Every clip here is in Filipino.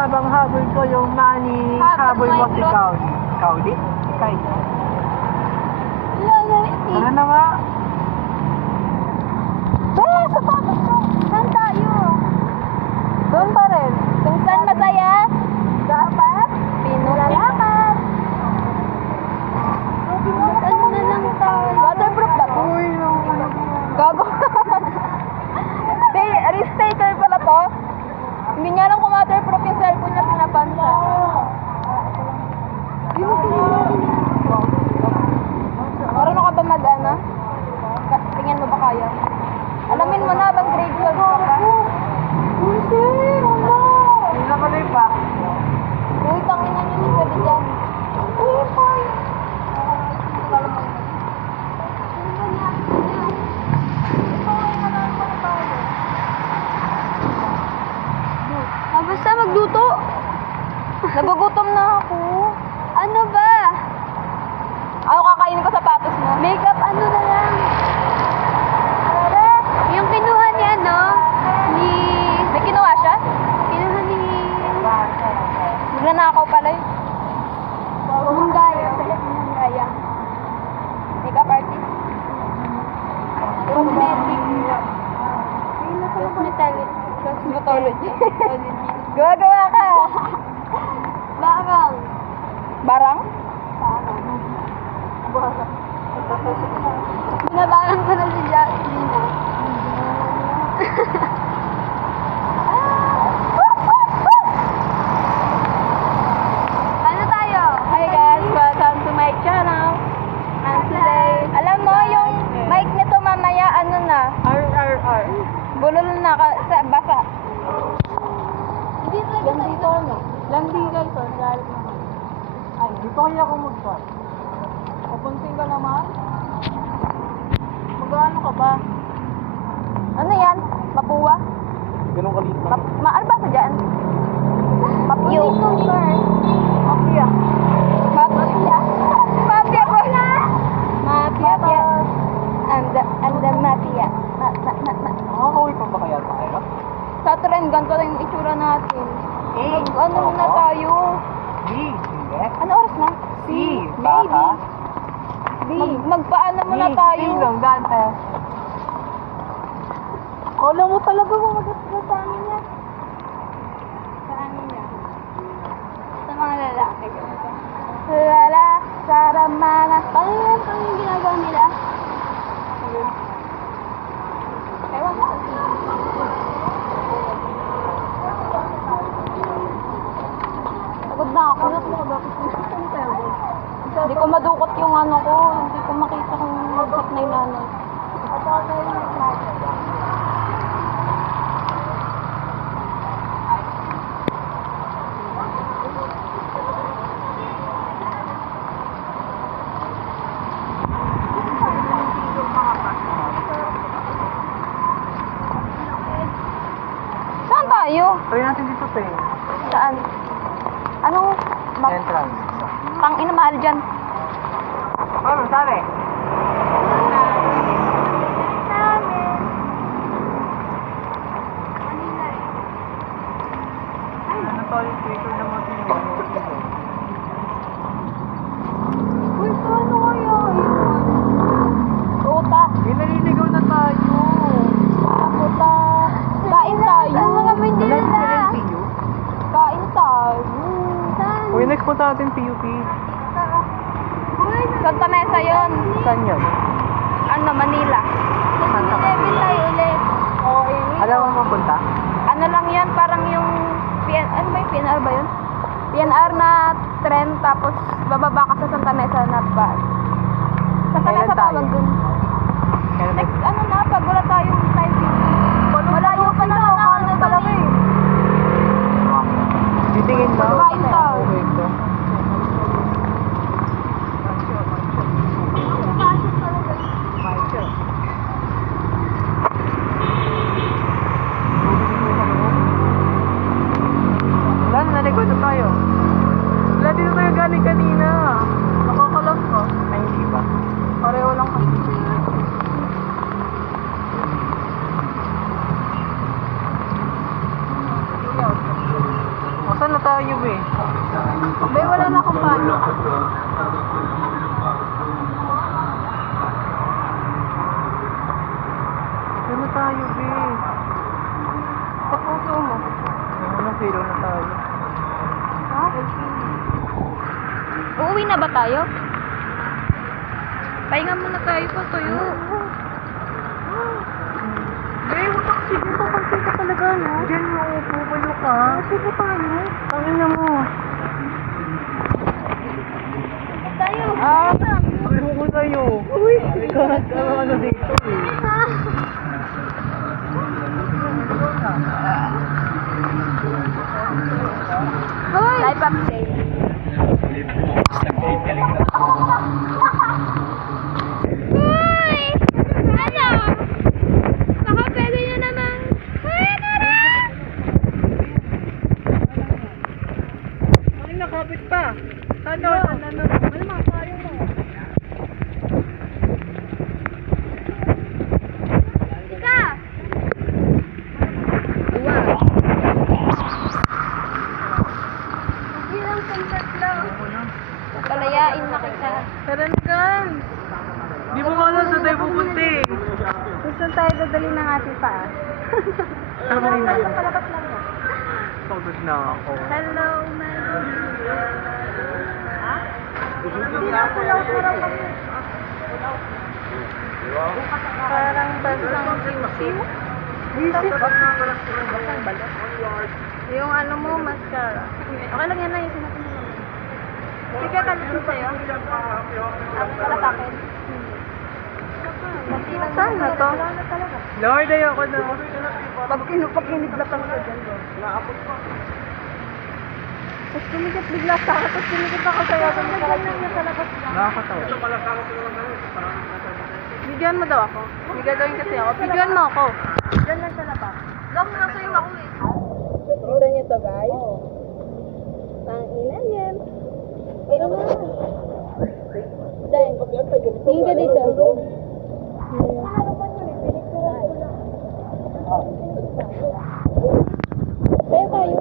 habang habol ko yung nani, habol mo si Cowdy. Cowdy? Kylie. Ano na nga? Sapatos ko. Saan tayo? Doon pa rin. Kung saan masaya? Dapat? Pinulalaman. Ano na lang tayo? Waterproof ba to? Uy, yung ano ko. Gago. Risk taker pala to. Hindi niya alam kung waterproof yung cellphone niya pinapansa. Marunong ka ba mag-ano? Tingnan mo ba kaya? Alamin mo na, bang grade 12 ka pa? Hindi na pala pa. Uy, tangin na yun, pwede dyan. Uy, fine. Basta magluto. Nagugutom na ako. Ano ba? Ano kakainin ko sapatos mo? Makeup ano na lang. Yung kinuha ni ano? May kinuha siya? Kinuha ni... Nagnanakaw pala yun. Munggaya. Munggaya. Makeup artist. Cosmetic. Cosmetology. Gawa ka. Barang. Barang? Barang. Binabarang ko na si Jasmine. Ano tayo? Hi guys, welcome to my channel. And today, alam mo yung mic nito mamaya ano na? RRR. Bulol na sa basa. Hindi talaga Dito ano? Landi guys, galit naman. Ay, dito kaya ako mag-start. Papunsin ka naman. Mag-ano ka ba? Ano yan? Papuwa? Ganun kalit lang. Ano ba sa dyan? Papyo. Mafia. Mafia. Mafia po. Mafia. I'm the mafia. Nakakauwi pa ba kaya tayo? Sa trend, ganito lang yung itsura natin. Eh, Ano na tayo? B. Hindi. Ano oras na? C. Maybe. B. Magpaano muna tayo? B lang, Dante. Wala mo talaga kung mag-asla sa amin yan. Sa ano yan? Sa mga lalaki. Wala sa ramana. Paano yan? Paano yung ginagawa nila? Ewan ko. Pagod na ako. Hindi ko madukot yung ano ko. Hindi ko makita kung magkat na yung nanay. Saan tayo? Try natin dito, te. Saan? Anong Entrance. tangina mahal dyan? Ano, sabi? Ano to yung Twitter na matino? Uy, paano kaya yun? Puta. Eh, naliligaw na tayo. Puta. Kain tayo. Ang mga Wala si LPU. Kain tayo. Uy, next punta natin PUP. Santa Mesa yun. Saan yan? Ano, Manila. Santa Level tayo ulit. Oo, Alam mo mapunta? Ano lang yan, parang yung ano ba yung PNR ba yun? PNR na tren, tapos bababa ka sa Santa Mesa na ba? Santa Kailan Mesa tayo? tawag dun. Kaya Next, ano na, pag wala tayong time. Malayo pa na lang ano dun eh. titingin ba? Kain tayo. Wala, nalikod na tayo. Wala, dito tayo galing kanina. Nakakalam ka. Ay, hindi ba? Pareho lang kasi. O, saan na Ano tayo, be? Sa puso mo. Ano, kilo na tayo. Ha? Uuwi na ba tayo? Pahinga muna tayo pa tayo. Be, huwag ka kasi dito kasi ka talaga, no? Diyan mo, bubalo ka. Kasi ba tayo? Tangin na mo. Tayo. Ano ko tayo? Uy! Kahit ano dito eh. Hoy! Life update. Hoy! Ano? Baka pwede nyo naman. Hoy, tara! Ay, nakapit pa. Ano? Ano mga tayo mo? Ika! Bilang sunset lang. Palayain na kita. Tara na, guys. Di mo alam saan tayo pupunta eh. Gusto tayo dadali ng ating paa. Tama rin na. Palabas lang yan. Pagod na ako. Hello, my Hindi na pulaw kami. Parang basang simsim. Basang balat. Yung ano mo, mascara. Okay lang yan na yung sinabi mo naman. Sige, kalit sa'yo. Para sa akin. Saan na to? Lord, ayoko na. Pag kinidlatan ko dyan. Tapos kumikit bigla sa akin. Tapos kumikit ako sa'yo. Kumikit niya sa labas. Nakakatawa. Bigyan mo daw ako. Bigyan kasi ako. Bigyan mo ako. Diyan lang sa labas. Dok, nasa iyo ako eh. Kita niyo to, guys? Pang ilan yan? Pero mo. Dahil. Tingin ka dito. Kaya tayo.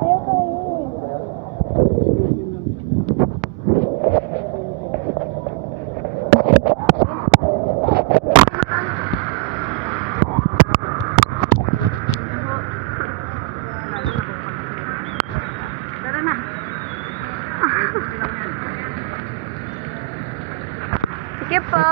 Kaya tayo. Tara na. Sige po.